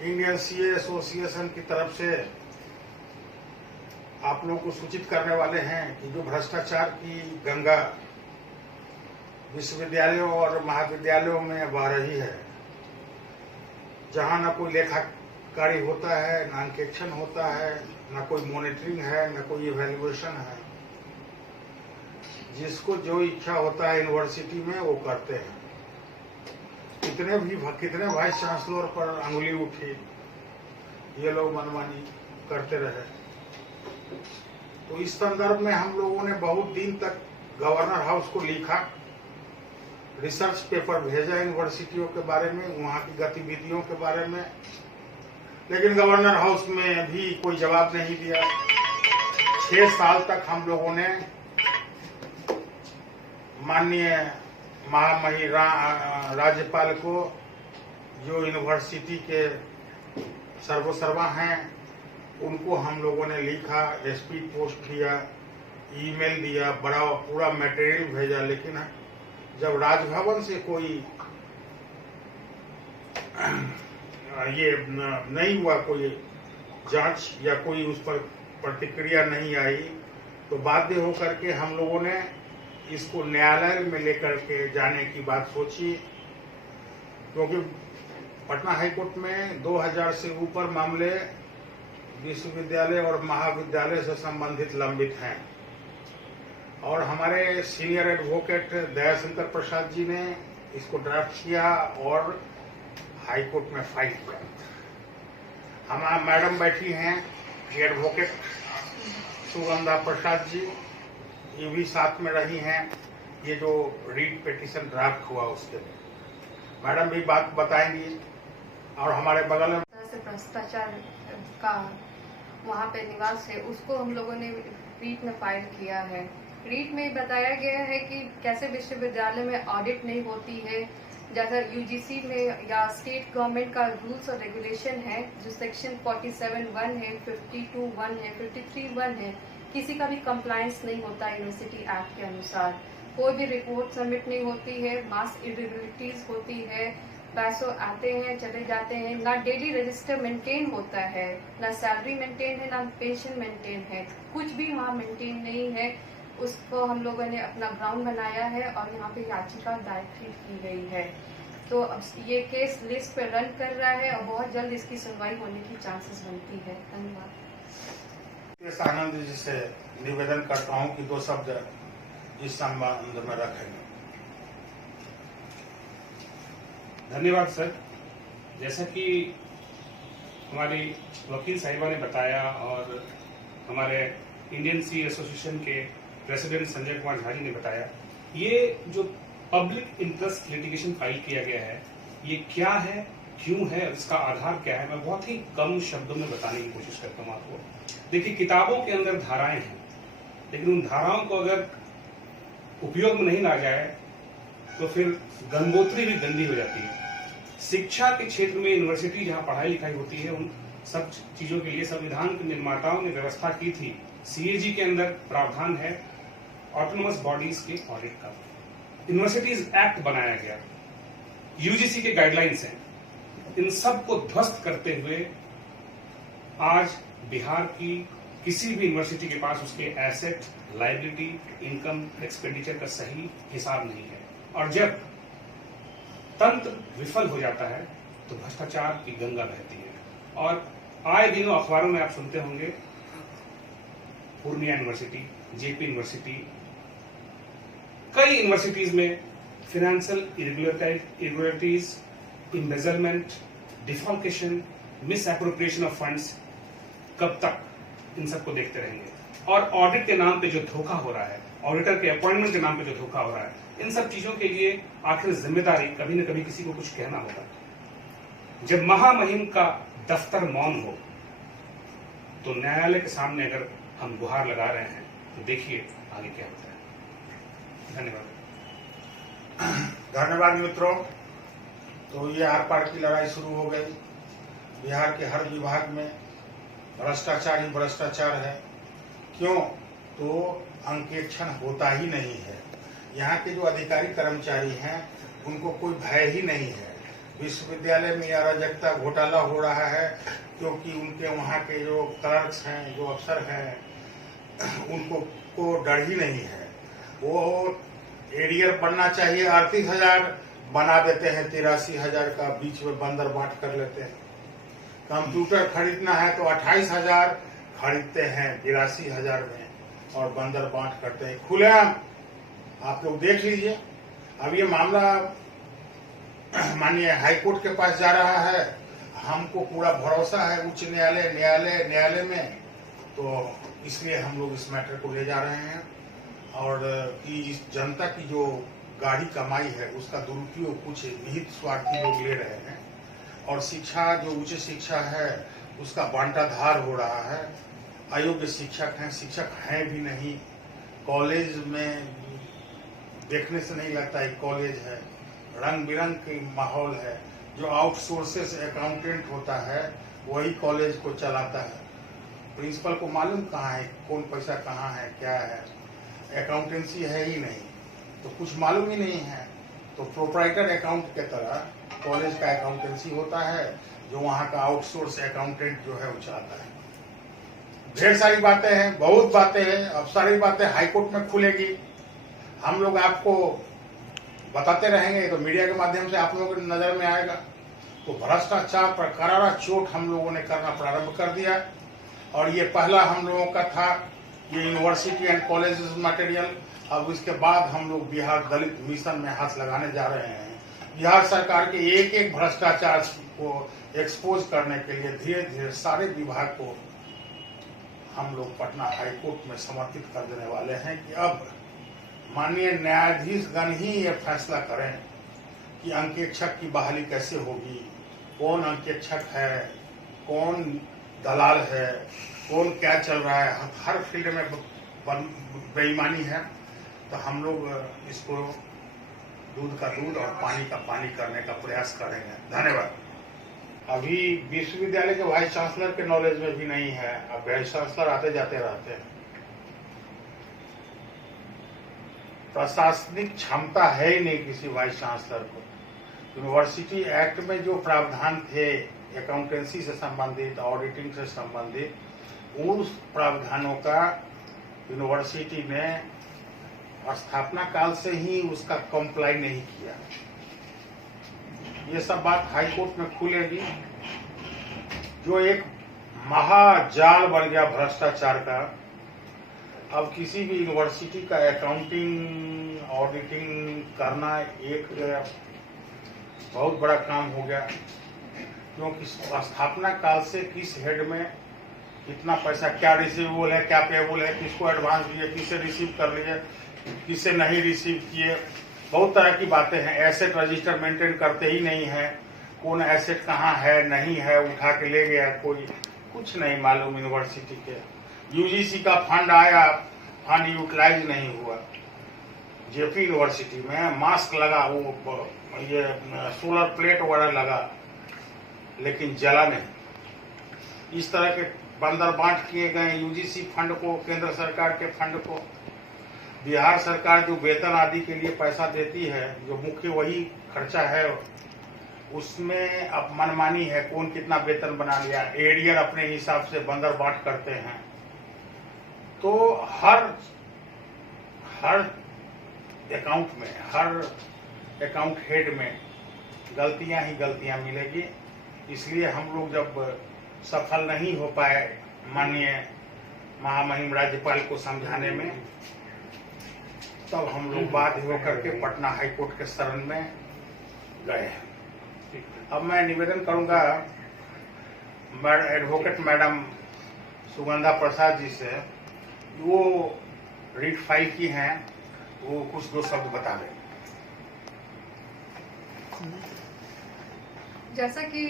Indian CA association की तरफ से आप लोगों को सूचित करने वाले हैं कि जो भ्रष्टाचार की गंगा विश्वविद्यालयों और महाविद्यालयों में बह रही है, जहां न कोई लेखाकारी होता है, न अंकेक्षण होता है, न कोई मॉनिटरिंग है, न कोई इवैल्यूएशन है। जिसको जो इच्छा होता है यूनिवर्सिटी में वो करते हैं। कितने वाइस चांसलर पर अंगुली उठी, ये लोग मनमानी करते रहे। तो इस संदर्भ में हम लोगों ने बहुत दिन तक गवर्नर हाउस को लिखा, रिसर्च पेपर भेजा यूनिवर्सिटियों के बारे में, वहां की गतिविधियों के बारे में, लेकिन गवर्नर हाउस में भी कोई जवाब नहीं दिया। 6 साल तक हम लोगों ने माननीय महामहिम राज्यपाल को, जो यूनिवर्सिटी के सर्वसर्वा हैं, उनको हम लोगों ने लिखा, स्पीड पोस्ट दिया, ईमेल दिया, बड़ा पूरा मटेरियल भेजा, लेकिन जब राजभवन से कोई ये नहीं हुआ, कोई जांच या कोई उस पर प्रतिक्रिया नहीं आई, तो बाध्य होकर के हम लोगों ने इसको न्यायालय में लेकर के जाने की बात सोची, क्योंकि पटना हाईकोर्ट में 2000 से ऊपर मामले विश्वविद्यालय और महाविद्यालय से संबंधित लंबित हैं। और हमारे सीनियर एडवोकेट दयाशंकर प्रसाद जी ने इसको ड्राफ्ट किया और हाईकोर्ट में फाइल किया। हमारा मैडम बैठी हैं एडवोकेट सुगंधा प्रसाद जी, ये भी साथ में रही हैं। ये जो रीट पिटीशन ड्राफ्ट हुआ उसके लिए मैडम भी बात बताएंगी। और हमारे बगल में भ्रष्टाचार का वहाँ पे निवास है, उसको हम लोगों ने रीट में फाइल किया है। रीट में बताया गया है कि कैसे विश्वविद्यालय में ऑडिट नहीं होती है, जैसा यूजीसी में या स्टेट गवर्नमेंट का रूल्स और रेगुलेशन है, जो सेक्शन 47(1) है, 52(1) है, 53(1) है, किसी का भी कंप्लायंस नहीं होता यूनिवर्सिटी एक्ट के अनुसार। कोई भी रिपोर्ट सबमिट नहीं होती है, मास इरेगुलरिटीज होती है, पैसों आते हैं चले जाते हैं, ना डेली रजिस्टर मेंटेन होता है, ना सैलरी मेंटेन है, ना पेंशन मेंटेन है, कुछ भी वहाँ मेंटेन नहीं है। उसको हम लोगों ने अपना ग्राउंड बनाया है और यहाँ पे याचिका दायर की गई है। तो अब ये केस लिस्ट पे रन कर रहा है और बहुत जल्द इसकी सुनवाई होने की चांसेस बनती है। धन्यवाद। आनंद जी से निवेदन करता हूँ कि 2 शब्द इस संबंध में रखेंगे। धन्यवाद सर। जैसा कि हमारी वकील साहिबा ने बताया और हमारे इंडियन सी एसोसिएशन के प्रेसिडेंट संजय कुमार झा जी ने बताया, ये जो पब्लिक इंटरेस्ट लिटिगेशन फाइल किया गया है, ये क्या है, क्यों है, इसका आधार क्या है, मैं बहुत ही कम शब्दों में बताने की कोशिश करता हूँ आपको। देखिए, किताबों के अंदर धाराएं हैं, लेकिन उन धाराओं को अगर उपयोग में नहीं ला जाए तो फिर गंगोत्री भी गंदी हो जाती है। शिक्षा के क्षेत्र में यूनिवर्सिटी जहाँ पढ़ाई लिखाई होती है, उन सब चीजों के लिए संविधान के निर्माताओं ने व्यवस्था की थी। सीएजी के अंदर प्रावधान है ऑटोनोमस बॉडीज के ऑडिट का, यूनिवर्सिटीज एक्ट बनाया गया, यूजीसी के गाइडलाइंस हैं। इन सब को ध्वस्त करते हुए आज बिहार की किसी भी यूनिवर्सिटी के पास उसके एसेट, लायबिलिटी, इनकम, एक्सपेंडिचर का सही हिसाब नहीं है। और जब तंत्र विफल हो जाता है तो भ्रष्टाचार की गंगा बहती है। और आए दिनों अखबारों में आप सुनते होंगे, पूर्णिया यूनिवर्सिटी, जेपी यूनिवर्सिटी, कई यूनिवर्सिटीज में financial irregularities, embezzlement, defalcation, misappropriation of funds. कब तक इन सबको देखते रहेंगे? और ऑडिट के नाम पे जो धोखा हो रहा है, ऑडिटर के अपॉइंटमेंट के नाम पे जो धोखा हो रहा है, इन सब चीजों के लिए आखिर जिम्मेदारी कभी न कभी किसी को कुछ कहना होगा। जब महामहिम का दफ्तर मौन हो तो न्यायालय के सामने अगर हम गुहार लगा रहे हैं तो देखिए आगे क्या होता है। धन्यवाद। धन्यवाद मित्रों। तो ये आर पार की लड़ाई शुरू हो गई। बिहार के हर विभाग में भ्रष्टाचार ही भ्रष्टाचार है। क्यों? तो अंकेक्षण होता ही नहीं है। यहाँ के जो अधिकारी कर्मचारी हैं उनको कोई भय ही नहीं है। विश्वविद्यालय में अराजकता घोटाला हो रहा है, क्योंकि उनके वहाँ के जो क्लर्क्स हैं, जो अफसर हैं, उनको को डर ही नहीं है। वो एरियर बनना चाहिए 38,000 बना देते हैं, 83,000 का बीच में बंदर बांट कर लेते हैं। कंप्यूटर खरीदना है तो 28,000 खरीदते हैं 82,000 में, और बंदर बांट करते हैं खुलेआम। आप लोग देख लीजिए। अब ये मामला माननीय हाईकोर्ट के पास जा रहा है। हमको पूरा भरोसा है उच्च न्यायालय में, तो इसलिए हम लोग इस मैटर को ले जा रहे हैं। और कि इस जनता की जो गाढ़ी कमाई है उसका दुरुपयोग कुछ निहित स्वार्थी लोग ले रहे हैं, और शिक्षा जो उच्च शिक्षा है उसका बांटाधार हो रहा है। अयोग्य शिक्षक हैं भी नहीं। कॉलेज में देखने से नहीं लगता एक कॉलेज है, रंग बिरंग की माहौल है। जो आउटसोर्सेस अकाउंटेंट होता है वही कॉलेज को चलाता है। प्रिंसिपल को मालूम कहाँ है कौन पैसा कहाँ है क्या है, अकाउंटेंसी है ही नहीं, तो कुछ मालूम ही नहीं है। तो प्रोप्राइटर अकाउंट के तरह कॉलेज का अकाउंटेंसी होता है, जो वहाँ का आउटसोर्स अकाउंटेंट जो है वो चलाता है। ढेर सारी बातें हैं, बहुत बातें हैं। अब सारी बातें हाईकोर्ट में खुलेगी, हम लोग आपको बताते रहेंगे, तो मीडिया के माध्यम से आप लोगों की नजर में आएगा। तो भ्रष्टाचार पर करारा चोट हम लोगों ने करना प्रारंभ कर दिया, और ये पहला हम लोगों का था ये यूनिवर्सिटी एंड कॉलेजेस मटेरियल। अब इसके बाद हम लोग बिहार दलित मिशन में हाथ लगाने जा रहे हैं। बिहार सरकार के एक एक भ्रष्टाचार को एक्सपोज करने के लिए धीरे धीरे सारे विभाग को हम लोग पटना हाईकोर्ट में समर्पित कर देने वाले हैं कि अब माननीय न्यायाधीश गण ही ये फैसला करें कि अंकेक्षक की बहाली कैसे होगी, कौन अंकेक्षक है, कौन दलाल है, कौन क्या चल रहा है। हर फील्ड में बेईमानी है, तो हम लोग इसको दूध का दूध और पानी का पानी करने का प्रयास करेंगे। धन्यवाद। अभी विश्वविद्यालय के वाइस चांसलर के नॉलेज में भी नहीं है। अब वाइस चांसलर आते जाते रहते हैं। प्रशासनिक क्षमता है ही नहीं किसी वाइस चांसलर को। यूनिवर्सिटी एक्ट में जो प्रावधान थे अकाउंटेंसी से संबंधित, ऑडिटिंग से संबंधित, उस प्रावधानों का यूनिवर्सिटी ने स्थापना काल से ही उसका कंप्लाई नहीं किया। ये सब बात हाईकोर्ट में खुलेगी। जो एक महाजाल बन गया भ्रष्टाचार का, अब किसी भी यूनिवर्सिटी का अकाउंटिंग ऑडिटिंग करना एक बहुत बड़ा काम हो गया, क्योंकि स्थापना काल से किस हेड में कितना पैसा, क्या रिसीवेबल है, क्या पेएबल है, किसको एडवांस दिए, किसे रिसीव कर लिए, किसे नहीं रिसीव किए, बहुत तरह की बातें हैं। एसेट रजिस्टर मेंटेन करते ही नहीं है, कौन एसेट कहाँ है नहीं है, उठा के ले गया कोई, कुछ नहीं मालूम यूनिवर्सिटी के। यूजीसी का फंड आया, फंड यूटिलाइज नहीं हुआ। जेपी यूनिवर्सिटी में मास्क लगा, वो ये सोलर प्लेट वगैरह लगा, लेकिन जला नहीं। इस तरह के बंदर बांट किए गए यूजीसी फंड को, केंद्र सरकार के फंड को। बिहार सरकार जो वेतन आदि के लिए पैसा देती है, जो मुख्य वही खर्चा है, उसमें अब मनमानी है, कौन कितना वेतन बना लिया, एरियर अपने हिसाब से बंदर बांट करते हैं। तो हर अकाउंट में, हर अकाउंट हेड में गलतियां ही गलतियां मिलेगी। इसलिए हम लोग जब सफल नहीं हो पाए माननीय महामहिम राज्यपाल को समझाने में, तब हम लोग बाध्य होकर के पटना हाईकोर्ट के शरण में गए। अब मैं निवेदन करूंगा एडवोकेट मैडम सुगंधा प्रसाद जी से, वो रीट फाइल की हैं, वो कुछ दो शब्द बता दें। जैसा कि